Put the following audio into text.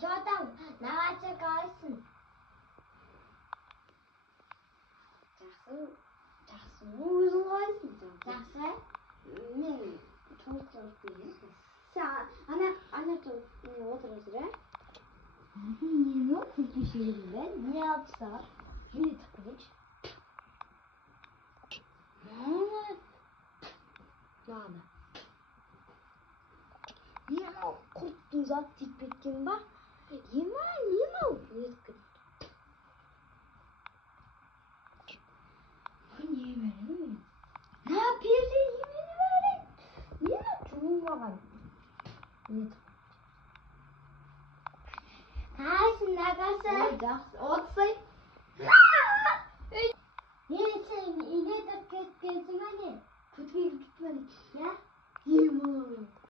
Çoğdan nağaça kalsın. Жақсы өзің қалайсың? Жақсы. Мен толықтырып берейін. Сен ана отыра жүр, Нені күлкешегімді не алыпса жүйе тықпыдекші. Мама. Ема құрттың зат тиіп кеткен ба? Ема өтіп Не берейін? На перде емені берейін. Нені жуылмаған? Қалайсың нағасы? Жақсы. Отсай. Сен үйге тұрып кеткенсің ане? Көтірейін кетіп әлі. Я? Ема.